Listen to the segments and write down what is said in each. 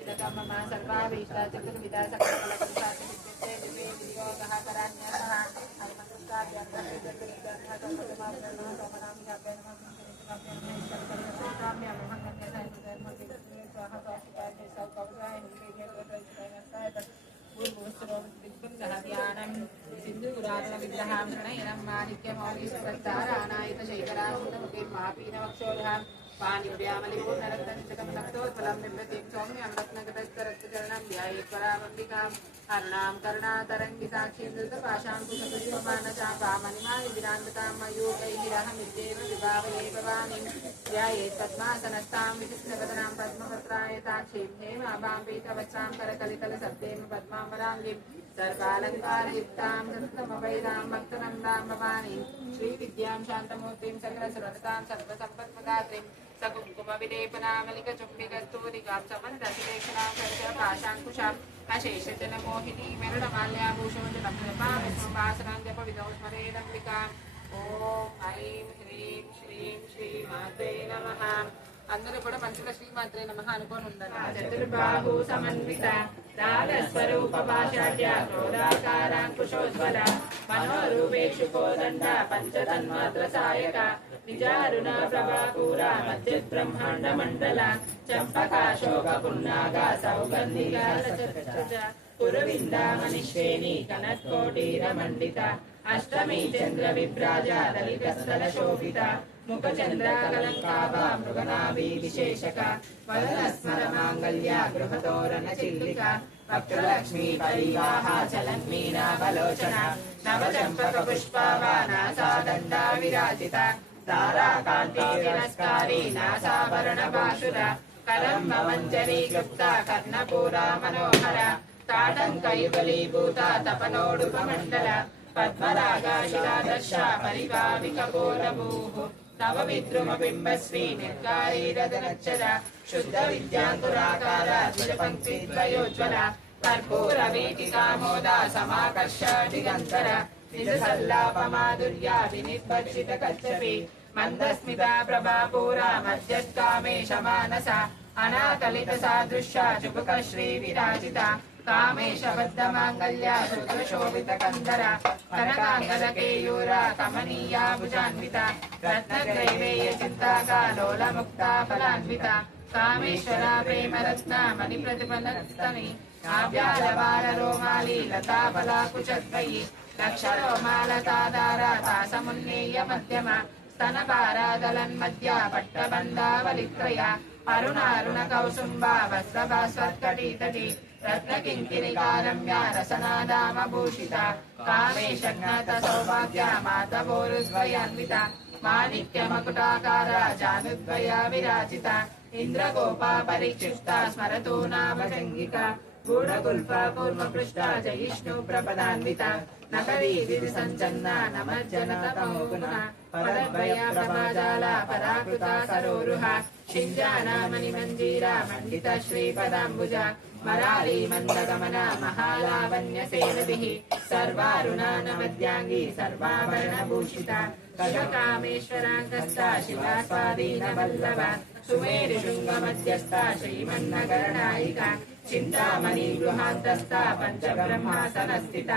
मम सर्वाभीष्टा चतुर्विधा सकलफलप्रसादिते दिवे वियोगः करान्यः सिंधुरारणविग्रहां शनैनं माणिक्यमौलिस्वरतारानायितशैखरानन्दमुखीर्मापीनवक्षोरुहां पाणिव्यामलिपूर्णरक्तनिचकं रक्तोत्पलं बिभ्रतीं सौम्यं रत्नगतस्तरक्तचरणं अरुणां करुणातरङ्गिताक्षीं धृतपाशाङ्कुशपुष्पमानसां वामनिमालिभिरान्वितां मयूकैरहमित्येव विभावये भवानीं ध्यायेत् पद्मासनस्तां विचित्रवदनां पद्मपत्रायताक्षीं हेमाभां पीतवत्सां करकलितलसत्तेन पद्माम्बराङ्गीं सर्वालङ्कारयुक्तां सततमवैरां भक्तनन्दां भवानीं श्रीविद्यां शान्तमूर्तिं सकलसुरतां सर्वसम्पत्प्रदात्रीं सकुङ्कुमविलेपनामलिकचुम्बिकस्तूरिकां समन्तशिलेक्षणां सर्वपाशाङ्कुशाम् अशेषजनमोहिनी मेरुडमाल्याभूषणजनप्रभासनां जपविदौ स्मरेदम्बिकाम् ॐ ऐं ह्रीं श्रीं श्रीमात्रे नमः అందరూ కూడా మంచిగా శ్రీమాత్రే నమః అనుకోని ఉండాలి. చతుర్బాహు సమన్విత రాగస్వరూప పాషాఢ్య క్రోధాకారాంకుశోజ్వల మనోరూపేక్షు కోదండ పంచతన్మాత్ర సాయక నిజారుణ ప్రభాపూర మధ్యత్ బ్రహ్మాండ మండల చంపకాశోక పున్నాగ సౌగంధిక కురువిందామణిశ్రేణి కనత్కోటీర మండిత అష్టమి చంద్ర విభ్రాజ దళితస్థల శోభిత ముఖచంద్రాకలంకాభ మృగనాభి విశేషక వదనస్మర మాంగళ్య గృహతోరణ చిల్లిక వక్రలక్ష్మీ పరివాహ చలన్మీనాభలోచన నవచంపక పుష్పావానాసాదండా విరాజిత తారాకాంతి తిరస్కారీ నాసాభరణ భాషుర కలంబ మంజరీ క్లుప్త కర్ణపూరా మనోహర తాటంకయుగలీభూత తపనోడుపమండల పద్మరాగాశిలాదర్శ పరిపావికపోలభూః తవ విద్రుమబింబశ్రీ నిర్గారీరదనచ్చర శుద్ధ విద్యాంకురాకార ద్విజపంక్తిద్వయోజ్వల కర్పూర వీటికామోద సమాకర్ష దిగంతర నిజ సల్లాపమాధుర్య వినిర్భర్షిత కచ్చపి మందస్మిత ప్రభాపూర మధ్యత్కామేశ మానస అనాకలిత సాదృశ్య చుబుక శ్రీ విరాజిత కామేశ బద్ధ మాంగళ్య శుభ్రశోభిత కందర కనకాంగద కేయూర కమనీయ భుజాన్విత రత్నగ్రైవేయ చింతాకాలోల ముక్త ఫలాన్విత కామేశ్వర ప్రేమరత్న మణి ప్రతిపనస్తని కావ్యాలవార రోమాలి లతా బలాకుచద్వయి లక్షరోమాలతాదార తాసమున్నేయ మధ్యమ స్తనపారాదలన్మధ్య పట్టబంధావలిత్రయ అరుణారుణ కౌసుంబ వస్త్రభాస్వత్కటీతటి రత్నకింకిణికారమ్య రసనాదామభూషిత కామేశజ్ఞాత సౌభాగ్య మాతవోరుద్వయాన్విత మాణిక్యమకుటాకార జానుద్వయ విరాజిత ఇంద్రగోపా పరిక్షిప్త స్మరతో నాభజంగిక గూఢకుల్ప కూర్మపృష్ట జయిష్ణు ప్రపదాన్విత నకరీ విధి సంచన్న నమజ్జనతమోగుణ పదద్వయ ప్రభాజాల పరాకృత సరోరుహ షింజానామణి మంజీర మండిత శ్రీపదాంబుజ మరాళీ మందగమన మహాలావణ్య సేనభిః సర్వారుణానమద్యాంగి సర్వాభరణ భూషిత కగకామేశ్వరాంగస్థ శివాస్వాదీన వల్లభ సుమేరు శృంగ మధ్యస్థ శ్రీమన్నగరనాయిక చింతామణి గృహాంతస్థ పంచబ్రహ్మాసనస్థిత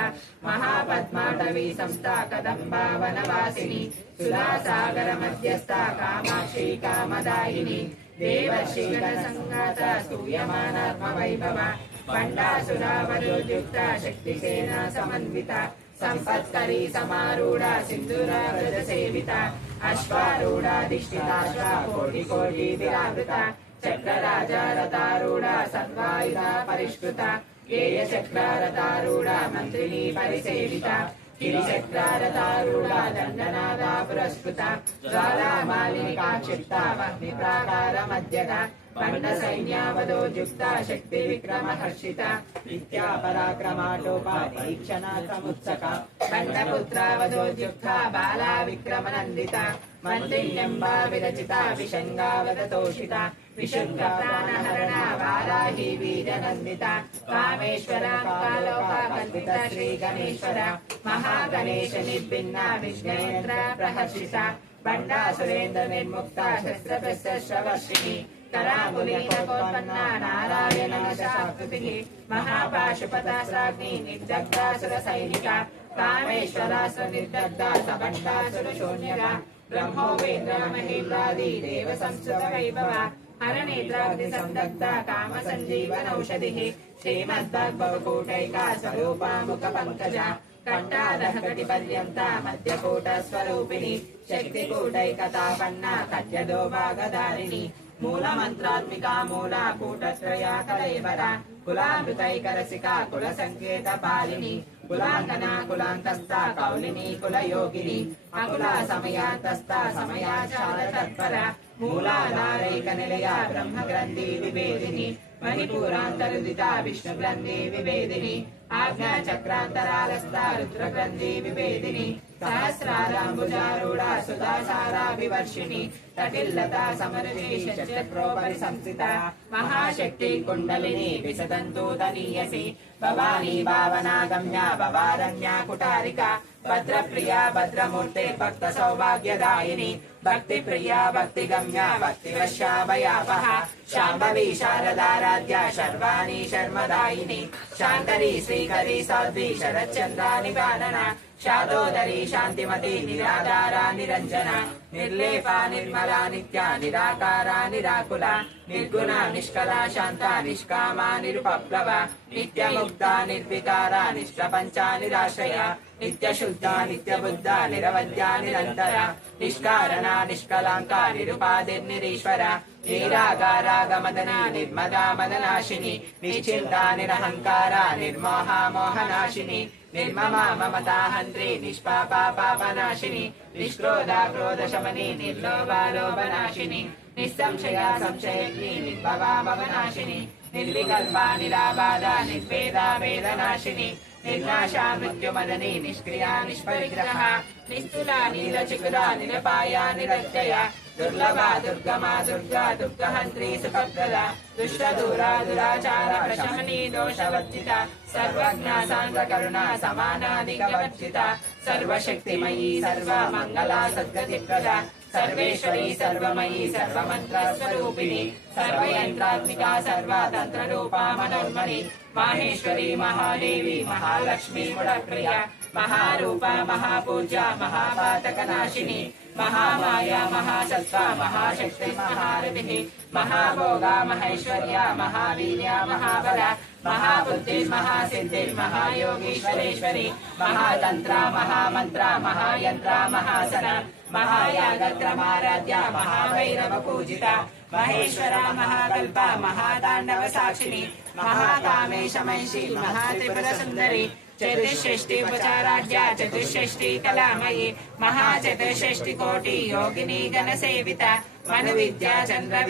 మహాపద్మాటవీ సంస్థ కదంబావనవాసిని సుధాసాగర మధ్యస్థ కామాక్షి కామదాయిని దేవర్షిగణ సంఘాత స్తూయమానాత్మ వైభవ పండాసురావరోద్యుక్త శక్తిసేన సమన్విత సంపత్కరీ సమారూఢ సింధురావ్రజ సేవిత అశ్వారూఢాధిష్ఠితాశ్వ కోటి కోటి విరావృత చక్రరాజారతారూఢ సర్వాయుధ పరిష్కృత గేయ చక్రారతారూఢ మంత్రిని పరిసేవిత గిరిచక్రారతారూఢ దండనాద పురస్కృత జ్వాలామాలికాక్షిప్త వహ్ని ప్రాకార మధ్యగ పండ సైన్యావదోజుక్త శక్తి విక్రమ హర్షిత విద్యా పరాక్రమాటోపీక్షణ సముత్సక బండపుత్రావదోజుక్త బాలా విక్రమ నందిత మంత్రిణ్యంబా విరచిత విషంగావదతోషిత విశుద్ధప్రాణహరణ వారాహి వీరనందిత కామేశ్వర కాలోక కల్పిత శ్రీ గణేశ్వర మహాగణేశ నిర్భిన్న విష్ణేంద్ర ప్రహర్షిత బండాసురేంద్ర నిర్ముక్త శస్త్రప్రశస్త్రవర్షిణి కరాములీన కోత్పన్న నారాయణ महादशाकृतिः महापाशुपतास्त्राग्नि निर्दग्धासुर सैनिका कामेश्वरासुर निर्दग्धा सबण्डासुर शून्यगा ब्रह्मोपेन्द्र महेन्द्रादि देव संस्कृत वैभव हरनेत्राग्नि संदग्धा काम संजीवन औषधिः श्रीमद्भगवकूटैका स्वरूपा मुख पंकजा कंठादह कटिपर्यन्ता मध्यकूट स्वरूपिणी शक्तिकूटैकतापन्ना कट्यदो भागधारिणी मूल मंत्रात्मिका मूला कूटत्रया कलैवरा कुलामृतैकरसिका कुल संकेत पालिनी कुलांकना कुलांकस्था कौलिनी कुल योगिनी अकुला समयांतस्था समयाचार तत्परा मूलाधारैक निलया ब्रह्म ग्रंथि विभेदिनी मणिपुरांतरुदिता विष्णु ग्रंथि विभेदिनी आज्ञा चक्रांतरालस्था रुद्र ग्रंथि विभेदिनी सहस्राराम्बुजारूढ़ा सुधासारा विवर्षिणी तटिल्लता समरजेश चक्रोपरि संस्थिता महाशक्ति कुंडलिनी विसदन्तु तनीयसी भवानी भावनागम्या भवारण्या कुटारिका भद्रप्रिया भद्रमूर्ते भक्त सौभाग्यदायिनी भक्ति प्रिया भक्ति गम्या भक्तिवश्या भयापहा शाम्भवी शारदाराध्या शर्वाणी शर्मदायिनी शान्तरी श्रीकरी साध्वी शरच्चन्द्रा निवारणा शादोदरी शांतिमती निराधारा निरंजना निर्लेपा निर्मला नित्या निराकारा निराकुला निर्गुणा निष्कला शांता निष्कामा निरुपप्लवा नित्यमुक्ता निर्विकारा निष्प्रपंचा निराश्रया नित्यशुद्धा नित्यबुद्धा निरवध्या निरन्तरा निष्कारणा निष्कलांका निरुपाधिर्निरीश्वरा निरागारागमदना निर्मदा मदनाशिनी निश्चिन्ता निरहंकारा निर्मोहा मोहनाशिनी निर्ममा ममता हन्त्री निष्पापा पापनाशिनी निष्क्रोधा क्रोधशमनी निर्लोभा लोभनाशिनी निस्संशया संशयज्ञी निर्भवा भवनाशिनी निर्विकल्पा निराबाधा निर्वेदा वेदनाशिनी निर्नाशा मृत्युमदनी निष्क्रिया निष्परिग्रहा निस्तुला नीलचिकुरा निरपाया निरत्यया दुर्लभा दुर्गमा दुर्गा दुर्गहन्त्री सुखप्रदा दुष्टदूरा दुराचारा प्रशमनी दोषवर्जिता सर्वज्ञा सान्द्रकरुणा समानाधिकवर्जिता सर्वशक्तिमयी सर्वमङ्गला सद्गतिप्रदा सर्वेश्वरी सर्वमयी सर्वमन्त्रस्वरूपिणी सर्वयन्त्रात्मिका सर्वतन्त्ररूपा मनोन्मणि माहेश्वरी महादेवी महालक्ष्मी गुणप्रिया महारूपा महापूजा महापातकनाशिनी महामाया महासत्ता महाशक्ति महारथिः महाभोगा महेश्वर्या महावीर्या महाबला महाबुद्धि महासिद्धि महायोगीश्वरेश्वरी महातंत्रा महामंत्रा महायंत्रा महासना महायागत्रमाराध्या महाभैरव पूजिता महेश्वरा महाकल्पा महातांडव साक्षिणी महाकामेश महिषी महात्रिपुर सुंदरी चतुष्षष्टि उपचाराढ्या चतुष्षष्टि कलामयी महाचतुष्षष्टि कोटि योगिनी गण सेविता मनु विद्या चंद्र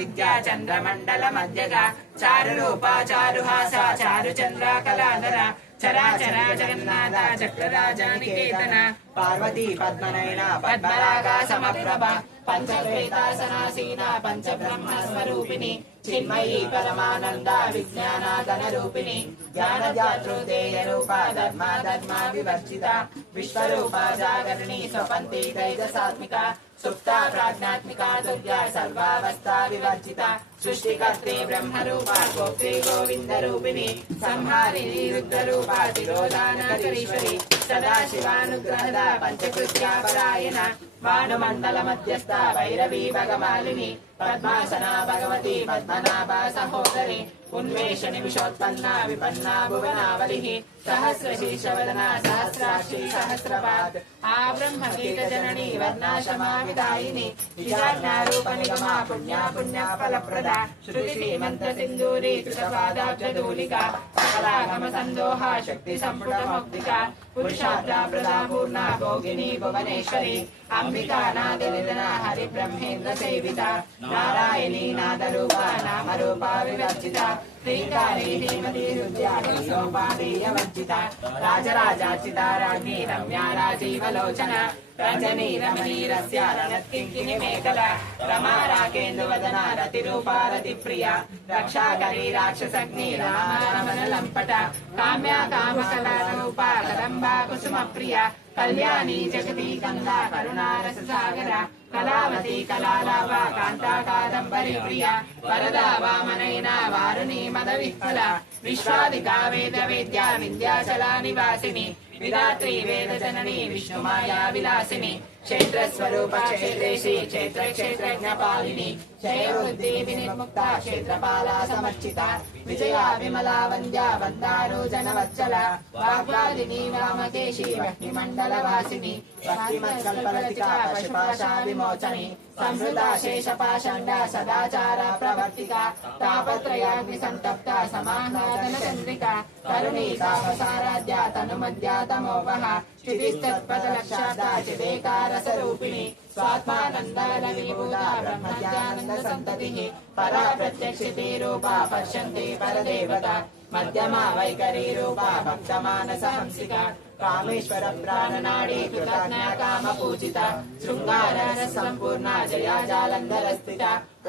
चंद्रमंडल मध्यगा चारु रूपा चारुहासा चारु चंद्र कलाधरा चराचरा जगन्नाथ चक्रराजा निकेतन पार्वती पद्मनयना पद्मरागा समप्रभा पंचवेदासनासीना पंच ब्रह्म स्वरूपिणी चिन्मयी परमानंदा विज्ञानादन रूपिणी ज्ञान जातृदेय रूपा धर्मा धर्मा विवर्जिता विश्वरूपा जागरणी स्वपन्ती दैजसात्मिका सुप्ता प्राज्ञात्मिका दुर्गा सर्वावस्था विवर्जिता सृष्टिकर्त्री ब्रह्म रूपा गोप्त्री गोविंद रूपिणी संहारिणी रुद्र रूपा तिरोधानकरीश्वरी सदा शिवानुग्रहदा पंचकृत्या परायणा भानुमंडल मध्यस्था भैरवी भगमालिनी पद्मासना भगवती पद्मनाभा सहोदरी उन्मेष निमिषोत्पन्ना विपन्ना भुवनावलिः सहस्रशीर्षवदना सहस्राक्षी सहस्रपाद आब्रह्मगीत जननी वर्णाशमा विदायिनी विजाज्ञारूप निगमा पुण्या पुण्या फलप्रदा श्रुति मंत्र सिंदूरी कृतपादाब्जधूलिका सकलागम संदोहा शक्ति संपुट मौक्तिका पुरुषार्था प्रदा पूर्णा भोगिनी भुवनेश्वरी अंबिका नादनिधना हरि ब्रह्मेन्द्र सेविता नारायणी नादरूपा नामरूपा विवर्जिता श्रीकारे धीमती रुद्या सोपादेयवर्जिता राजराजार्चिता राज्ञी रम्या राजीवलोचना रजनी रमणीरस्य रणत्किङ्किणी मेखला रमा राकेन्दुवदना रतिरूपा रतिप्रिया रक्षाकरी राक्षसग्नि रामरमण लम्पटा काम्या कामकलारूपा कदम्बा कुसुमप्रिया कल्याणी जगती गंगा करुणारससागरा కళావతి కళాలాభ కాంతా కాదంబరి ప్రియ వరదా వామనైన వారుణి మద విహ్వల విశ్వాదికా వేద వేద్య వింధ్యాచల నివాసిని విరాత్రి వేద జనని విష్ణుమాయా విలాసిని క్షేత్ర స్వరూప క్షేత్రేశి క్షేత్ర క్షేత్రజ్ఞ పాలిని క్షయవృద్ధి వినిర్ముక్త క్షేత్రపాల సమర్చిత విజయా విమలా వంద్య వందారు జనవత్సల వాగ్వాదిని వామకేశి వహ్నిమండల వాసిని భక్తిమత్కల్పలతిక పశుపాశా విమోచని సంవృత శేషపాషండ సదాచార ప్రవర్తిక తాపత్రయాగ్ని సంతప్త సమాహ్లాదన చంద్రిక కరుణీ తాపసారాధ్య తనుమధ్య తమోవహ క్షితిస్తత్పదలక్షాత చిదేకార స్వరూపిణి స్వాత్మానందలవిభూత బ్రహ్మజ్ఞానంద సంతతిః పరా ప్రత్యక్షితే రూపా పశ్యంతి పరదేవత మధ్యమా వైఖరీ రూపా భక్తమానస హంసిక కామేశ్వర ప్రాణనాడి కృతజ్ఞ కామ పూజిత శృంగార సంపూర్ణ జయా జాలంధర స్థిత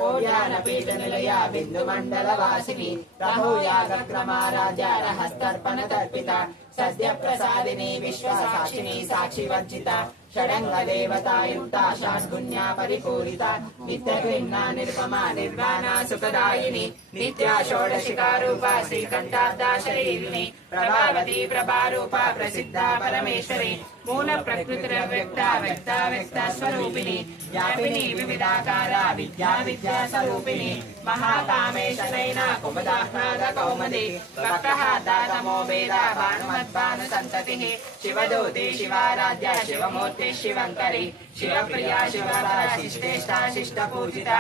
ఓడ్యాన పీఠ నిలయ బిందు మండల వాసిని రహోయాగ క్రమారాజ్య రహస్తర్పణ తర్పిత సద్య ప్రసాదిని విశ్వ సాక్షిని సాక్షి వర్జిత షడంగ దేవతాయుక్త షాడ్గుణ్యా పరిపూరిత నిత్య గృహ్ణ నిర్మమ నిర్వాణ సుఖదాయిని నిత్య షోడశికారూప శ్రీకంఠాబ్ద శరీరిణి ప్రభావతి ప్రభారూప ప్రసిద్ధ పరమేశ్వరి మూల ప్రకృతి వ్యక్త వ్యక్త వ్యక్త స్వరూపిణి వ్యాపిని వివిధాకార విద్యా విద్యా స్వరూపిణి మహాకామేశనైన కుముదాహ్లాద కౌమది వక్రహాతమో వేద భానుమద్భాను సంతతి శివదూతి శివారాధ్య శివమూర్తి శివంకరి శివప్రియా శివరాశి శ్రేష్ఠ శిష్ట పూజిత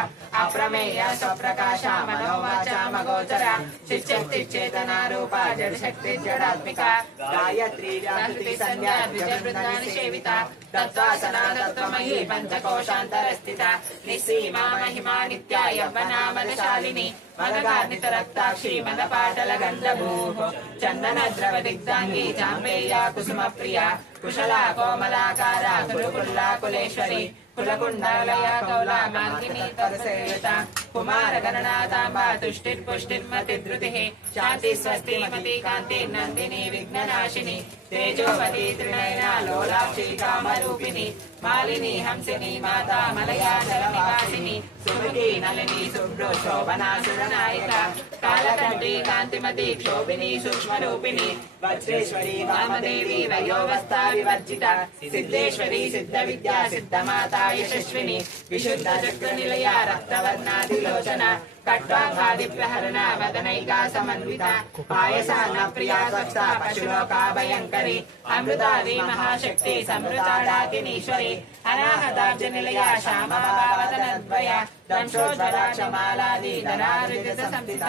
అప్రమేయ స్వప్రకాశ మనోవాచ మగోచర చిచ్చక్తి చేతన రూప జడశక్తి జడాత్మిక గాయత్రీ వ్యాహృతి సంధ్యా ద్విజవృందాని సేవిత తత్వాసనా తత్వమయీ పంచకోశాంతర స్థిత నిస్సీమా మహిమా నిత్య యవ్వనామలశాలిని మదగార్నిత రక్తాక్షి మదపాటల గంధభూః చందన ద్రవ దిగ్ధాంగి చాంబేయ కుసుమ ప్రియ కుశలా కోమలాకార కులుకుల్లా కులేశ్వరి కులకుండలయ కౌలా మార్గిని తరసేయత కుమార గణనాథాంబ తుష్టిర్పుష్టిర్మతి ధృతిః శాంతి స్వస్తి మతి కాంతి నందిని విఘ్ననాశిని తేజోవతి త్రినయన లోలాక్షి కామరూపిణి మాలిని హంసిని మాతా మలయాచల నివాసిని సుముఖి నలిని శుభ్రు శోభనా సురనాయిక కాలకంఠి కాంతిమతి క్షోభిని సూక్ష్మరూపిణి వజ్రేశ్వరి వామదేవి వయోవస్థా వివర్జిత సిద్ధేశ్వరి సిద్ధ విద్యా సిద్ధమాతా యశస్విని విశుద్ధ చక్ర నిలయ రక్తవర్ణాదిలోచన ఖడ్వాంగాది ప్రహరణ వదనైకా సమన్విత పాయసాన్న ప్రియా స్వస్థ పశులోకా భయంకరి అమృతాది మహాశక్తి సమృతాడాకినీశ్వరి అనాహతాబ్జ నిలయ శ్యామవదనద్వయ దంశోజ్వలాక్షమాలాది ధరారుజత సంస్థిత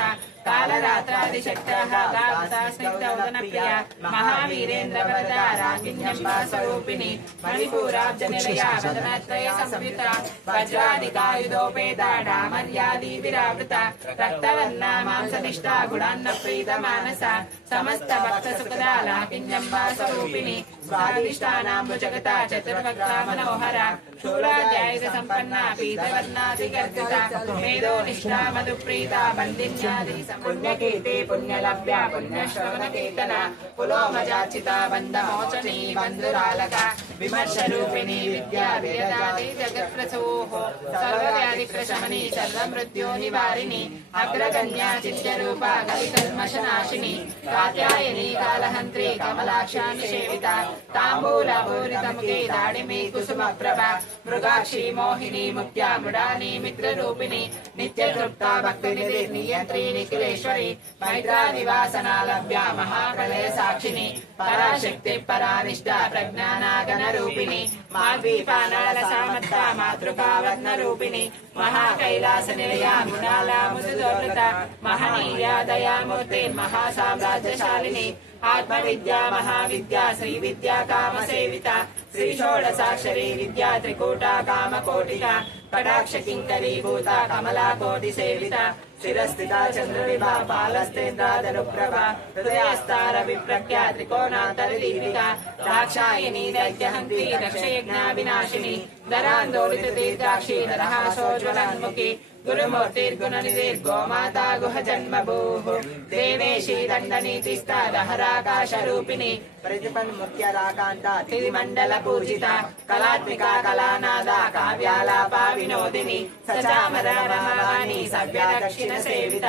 కాలరాత్రాది శక్తః గావతా స్నిగ్ధౌదన ప్రియ మహావీరేంద్ర వరద రాగిణ్యంబ స్వరూపిణి మణిపూరాబ్జ నిలయ వదనత్రయ సంస్థిత వజ్రాదికాయుధోపేత డామర్యాది విరావృత రక్తవర్ణ మాంసనిష్ట గుడాన్న ప్రీత మానస సమస్త భక్త సుఖదా లాకిన్యంబ స్వరూపిణి స్వాదిష్టానాంబుజగత చతుర్భక్త మనోహర శూలాధ్యాయుధ సంపన్న పీతవర్ణాది గర్జిత మేధో నిష్ఠా మధు ప్రీత బంధిన్యాది పుణ్యకీర్తి పుణ్యలభ్య పుణ్యశ్రవణ కీర్తన పులోమజాచిత బంధమోచనీ బంధురాలక విమర్శ రూపిణి విద్యా వేదాది జగత్ప్రసూః సర్వవ్యాధి ప్రశమని సర్వమృత్యు నివారిణి అగ్రగణ్యా చిత్యరూప కలికల్మషనాశిని కాత్యాయని కాలహంత్రి కమలాక్షాని సేవిత తాంబూల పూరితముఖి దాడిమి కుసుమ ప్రభ మృగాక్షి మోహిని ముక్త్యా మృడాని మిత్రరూపిణి నిత్యతృప్త భక్తి నిధి నియంత్రి నిఖిలేశ్వరి మైత్రా నివాసనాలభ్య మహాప్రలయ సాక్షిని పరాశక్తి పరానిష్ట ప్రజ్ఞానాగణ రూపిణి మాద్వీపానాల సామర్థ మాతృకావర్ణ రూపిణి మహాకైలాస నిలయ మునాల ముదుదోర్నత మహనీయ దయామూర్తి మహాసామ్రాజ్యశాలిని ఆత్మవిద్యా మహావిద్యా శ్రీ విద్యా కామ సేవిత శ్రీ షోడసాక్షరీ విద్యా త్రికూట కామ కోటిక కటాక్ష కింకరీభూత కమలా కోటి సేవిత శిరస్థిత చంద్రవిభా బాలస్తేంద్రాదనుప్రభ హృదయస్తార విప్రఖ్య త్రికోణాంతరి దీపిక దాక్షాయిని దైత్యహంతి దక్షయజ్ఞా వినాశిని ధరాందోళిత దీర్ఘాక్షి నరహాసోజ్వలన్ముఖి గురుమూర్తిర్గుణనిధిర్గోమాతా గుహ జన్మభూః దేవేశ పరమేశీ దండనీతిస్తాదహరాకాశ రూపిణి ప్రతిపన్ముఖ్యరాకాంత మండల పూజిత కళాత్మిక కళానాద కావ్యాలాప వినోదిని సచామర రమవాణి సవ్య దక్షిణ సేవిత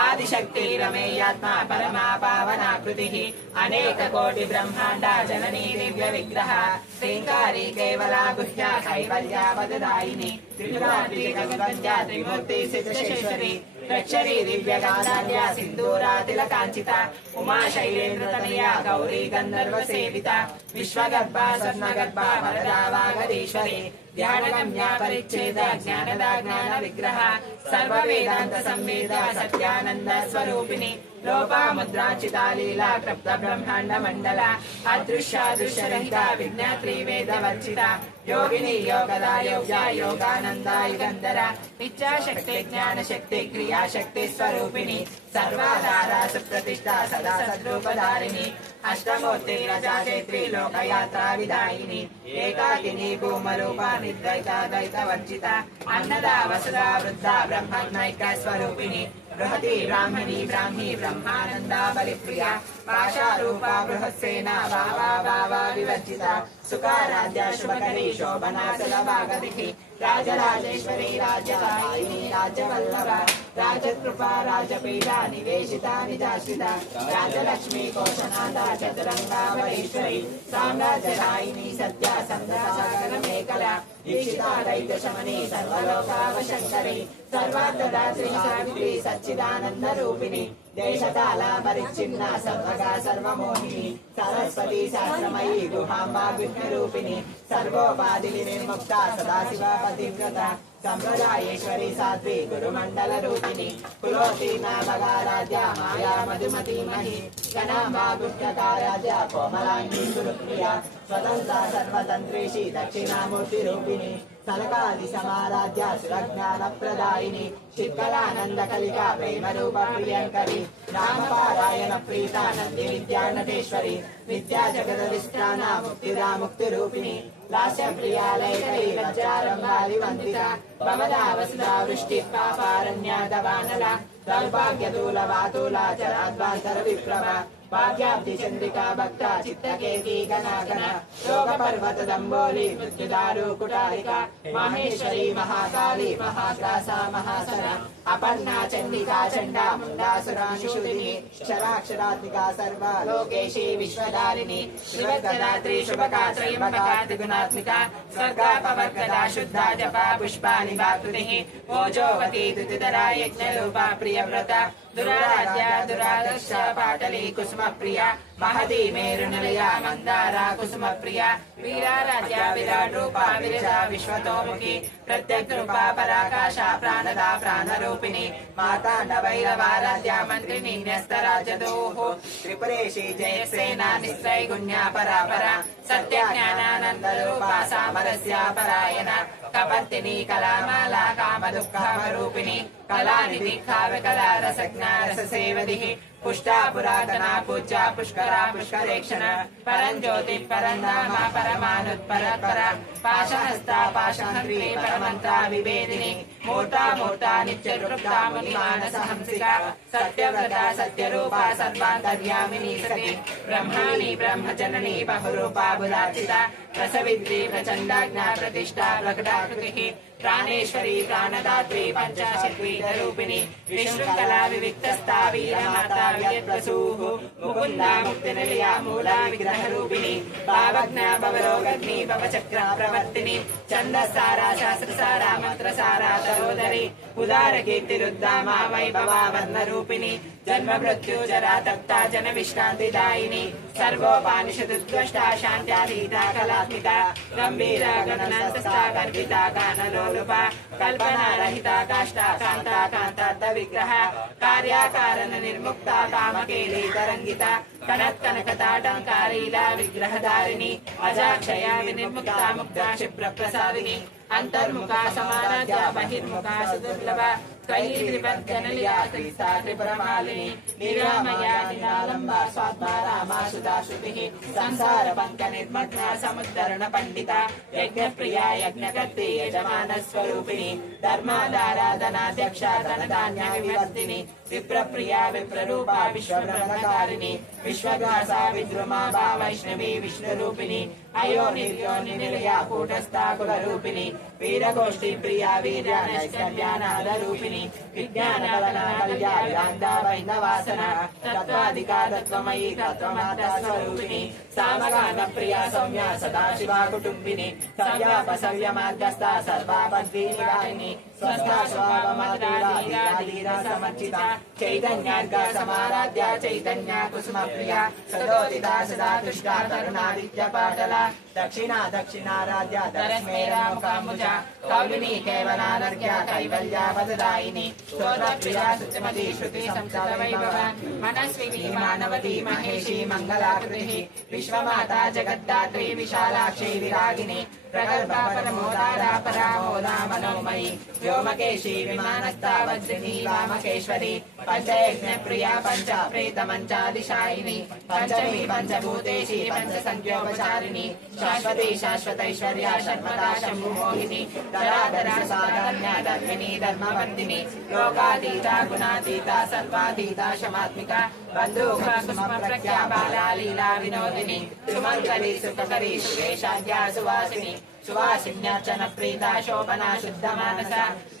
ఆదిశక్తి రమేయాత్మ పరమా పావనాకృతి అనేక కోటి బ్రహ్మాండ జననీ దివ్య విగ్రహ శ్రీంకారి కేవలా గుహ్య కైవల్యావదాయిని త్రిపురాత్రి గగవంద్య త్రిమూర్తి సిద్ధేశ్వరి రక్షరీ దివ్యగానాన్య సింధూరాతిల కాంచిత ఉమా శైలేంద్ర తనయ గౌరీ గంధర్వ సేవిత విశ్వగర్భ స్వర్ణగర్భ వరదా వాగదీశ్వరి ధ్యానగమ్య పరిచ్ఛేద జ్ఞానద జ్ఞాన విగ్రహ సర్వ వేదాంత సంవేద సత్యానంద స్వరూపిణి లోపాముద్రాచితా లీలా క్లప్త బ్రహ్మాండ మండల అదృశ్యాదృశ్యరహిత విజ్ఞాత్రి వేద వర్చిత యోగిని యోగదా యోగ్య యోగానంద యుగంధర ఇచ్ఛాశక్తి జ్ఞానశక్తి క్రియాశక్తి స్వరూపిణి సర్వాధార సుప్రతిష్ఠ సదా సద్రూపధారిణి అష్టమూర్తి రజాచేత్రి లోకయాత్రా విదాయిని ఏకాకిని భూమరూప నిద్వైత వర్జిత అన్నదా వసుదా వృద్ధ బ్రహ్మన్మైక స్వరూపిణి బృహతి బ్రాహ్మణి బ్రాహ్మీ బ్రహ్మానందా బలిప్రియ భాషారూపా బృహత్సేన వావా వివర్జిత సుఖారాధ్య శుభకరి శోభనాచలభాగదికి రాజరాజేశ్వరి రాజ్యదాయిని రాజ్యవల్లభ రాజకృపా రాజపీఠ నివేశిత నిజాశ్రిత రాజలక్ష్మి కోశనాథ చతురంగావరీశ్వరి సామ్రాజ్యదాయిని సత్య సంధ్యాసాగర మేకల దీక్షితా దైత్య శమని సర్వలోకావశంకరి సర్వార్థదాత్రి సావిత్రి సచ్చిదానంద రూపిణి దేశకాల పరిచ్ఛిన్న సర్వగా సర్వమోహిని సరస్వతి శాస్త్రమయీ గుహాంబా విఘ్నరూపిణి సర్వోపాధి నిర్ముక్త సదాశివ పతివ్రత సంప్రదాయేశ్వరి సాధ్వి గురుమండల రూపిణి కులోత్తీర్ణ భగారాధ్య మాయా మధుమతి మహి గణాంబా గుష్ఠకారాధ్య కోమలాంగి గురుప్రియ స్వతంత్ర సర్వతంత్రేషి దక్షిణామూర్తి రూపిణి సనకాది సమారాధ్య సురజ్ఞాన ప్రదాయిని చిత్కలానంద కలిక ప్రేమ రూప ప్రియంకరి రామపారాయణ ప్రీత నంది విద్యా నటేశ్వరి విద్యా జగద విష్టాన ముక్తిరా ముక్తి రూపిణి లాస్య ప్రియాలయకరి లజ్జారంగారి వందిత భవదా వసుదా వృష్టి పాపారణ్యాద వానల దౌర్భాగ్యతూల వాతూల జరాద్వాంతర విప్లవ భాగ్యాబ్ది చంద్రికా భక్త చిత్తకేకి గణాగణ యోగ పర్వత దంబోలి మృత్యుదారు కుటారిక మహేశ్వరి మహాకాళి మహాగ్రాస మహాసన అపర్ణా చండికా చండా ముండాసురాశుషుదిని క్షరాక్షరాత్మికా సర్వ లోకేశి విశ్వదారిణి శివగదాత్రి శుభకా త్రయంబకా త్రిగుణాత్మిక స్వర్గాపవర్గదా శుద్ధ జపా పుష్పాని వాకృతి ఓజోవతి దుతిధరా యజ్ఞరూపా ప్రియవ్రత దురారాధ్య దురాదర్శ పాటలి కుసుమ ప్రియ మహదీ మేరునిలయ మందార కుసుమ ప్రియ వీరారాధ్య విరాట్ రూప విరజ విశ్వతోముఖి ప్రత్యగ్రూప పరాకాశ ప్రాణద ప్రాణరూపిణి మాతాండ భైరవారాధ్య మంత్రిని న్యస్తరాజదోః త్రిపురేషి జయసేన నిస్త్రైగుణ్య పరాపర సత్య జ్ఞానానంద రూప సామరస్య పరాయణ కపర్తిని కళామాల కామ దుఃఖావరూపిణి కళానిధి కావ్య కళా రసజ్ఞా రససేవది పుష్టా పురాతనా పూజ్య పుష్కరా పుష్కరేక్షణ పరంజ్యోతి పరంధామ పరమానుత్పరపర పాశహస్తా పాశహంత్రి పరమంత్ర వివేదిని మూర్తా మూర్తా నిత్యతృప్తా మునిమానస హంసిక సత్యవ్రత సత్యరూప సర్వాంతర్యామిని సతి బ్రహ్మాణి బ్రహ్మజనని బహురూపా బుధార్చిత రసవిద్రి ప్రచండాజ్ఞ ప్రతిష్టా ప్రకటాకృతి ప్రాణేశ్వరి ప్రాణదాత్రి పంచాశద్వీతరూపిణి విశృంఖలా వివిక్తస్థా వీరమాతా వియత్వసూః ముకుందా ముక్తినిలయా మూలా విగ్రహరూపిణి భావజ్ఞ భవరోగగ్ని భవచక్ర ప్రవర్తిని ఛందస్సారా శాస్త్రసారా మంత్రసారా తరోదరి ఉదార కీర్తిరుద్దామా వైభవా వర్ణరూపిణి జన్మ మృత్యు జరా తప్తా జన విశ్రాంతిదాయిని సర్వోపానిషదుద్వష్టా శాంత్యాధీతా కళాత్మిక గంభీర గణనాంతస్థా గర్భితా కానలోలుప కల్పనారహితా కాష్టా కాంతా కాంతార్థ విగ్రహ కార్యాకారణ నిర్ముక్త కామకేలి తరంగిత కనత్కనకతాటంకారీలా విగ్రహధారిణి అజాక్షయ వినిర్ముక్త ముక్త క్షిప్ర ప్రసాదిని అంతర్ముఖా సమారాధ్య బహిర్ముఖా సుదుర్లభ త్వయి త్రిపద్గనలియా క్రీస్తా త్రిపురమాలిని నిరామయా నిరాలంబ స్వాత్మా రామా సుధా శృతిః సంసార పంక నిర్మగ్న సముద్ధరణ పండిత యజ్ఞప్రియా యజ్ఞకర్తి యజమాన స్వరూపిణి ధర్మాధారాధనాధ్యక్ష ధనధాన్య వివర్తిని విప్రప్రియా విప్రరూపా విశ్వబ్రహ్మకారిణి విశ్వగ్రాసా విద్రుమా భా వైష్ణవి విష్ణురూపిణి అయోనిర్యోని నిలయా కూటస్థా కులరూపిణి వీరగోష్ఠి ప్రియా వీర్య నైష్కర్యానాద రూపిణి విజ్ఞాన బలన కల్యా విరాందా వైందవాసన తత్వాధికా తత్వమయీ తత్వమర్థ స్వరూపిణి సామగాన ప్రియా సౌమ్య సదాశివా కుటుంబిని సవ్యాప సవ్య మార్గస్థ సర్వాపద్వీ నివారిణి స్వస్థా స్వావమధీరా సమర్చిత చైతన్యార్గ సమారాధ్య చైతన్య కుసుమ ప్రియ సదోదిత సదా కృష్ణ తరుణాదిత్య పాటల దక్షిణా దక్షిణారాధ్య దరస్మేరాముఖాముజ కౌలిని కేవలానర్ఘ్య కైవల్యావదాయిని స్తోత్ర ప్రియా శుచిమతి శృతి సంసద వైభవ మనస్విని మానవతి మహేషి మంగళాకృతి విశ్వమాతా జగద్ధాత్రి విశాలాక్షి విరాగిని ప్రగల్భా పరమోదారా పరామోదా మనోమయి వ్యోమకేశి విమానస్థా వజ్రిని వామకేశ్వరి పంచయజ్ఞ ప్రియా పంచ ప్రేత మంచాదిశాయిని పంచమి పంచభూతేషి పంచ సంఖ్యోపచారిణి శాశ్వతి శాశ్వతైశ్వర్య శర్మదా శంభు మోహిని ధరాధర సాధాన్య ధర్మిణి ధర్మవర్తిని లోకాతీత గుణాతీత సర్వాతీత శమాత్మిక బంధూక కుసుమ ప్రఖ్యా బాలా లీలా వినోదిని సుమంగళి సుఖకరి సువేశాద్యా సువాసిని సువాసిన్యార్చన ప్రీత శోభనా శుద్ధ మానస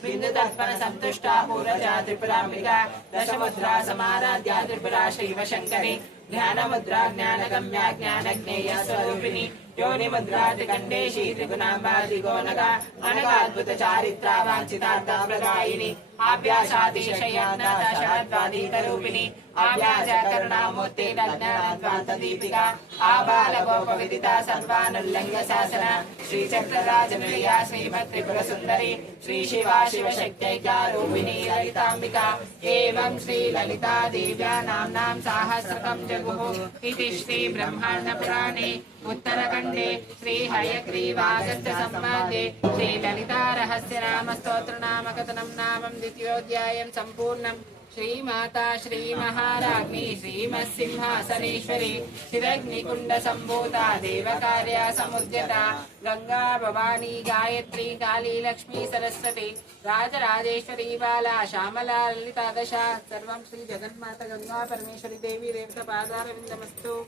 బిందు తర్పణ సంతుష్టా పూరజా త్రిపురాంబిక దశముద్రా సమారాధ్య త్రిపురా శ్రీవ శంకరి జ్ఞానముద్రా జ్ఞానగమ్య జ్ఞానజ్ఞేయ స్వరూపిణి యోని ముద్రా త్రికండేశి త్రిగుణాంబా త్రిగోనగ అనగాద్భుత చారిత్ర వాంఛితార్థ ప్రదాయిని ఆభ్యాసాతిశయాద్వాదీకరూపిణి ఆవ్యాజ కరుణామూర్తి జ్ఞానాద్వాంత దీపిక ఆబాల గోప విదిత సర్వానుల్లంఘ శాసన శ్రీ చక్రరాజ నిలయ శ్రీమత్ త్రిపుర సుందరి శ్రీ శివా శివ శక్తైక్యా రూపిణి లలితాంబిక ఏవం శ్రీ లలితా దేవ్యా నామ్నాం సాహస్రకం జగుః ఇతి శ్రీ బ్రహ్మాండ పురాణే उत्तरखंडे श्री हयग्रीवागस्त्य संवादे श्री ललिता रहस्य नाम स्तोत्र नाम कथनम नामं द्वितीयोऽध्यायं संपूर्णम् श्रीमाता श्री महाराज्ञी श्रीमत्सिंहासनेश्वरी चिरग्निकुंड संभूता देवकार्या समुद्यता गंगा भवानी गायत्री काली लक्ष्मी सरस्वती राजराजेश्वरी बाला श्यामला ललिता दशा सर्वं श्री जगन्माता गंगा परमेश्वरी देवी रेवता पादारविन्दमस्तु।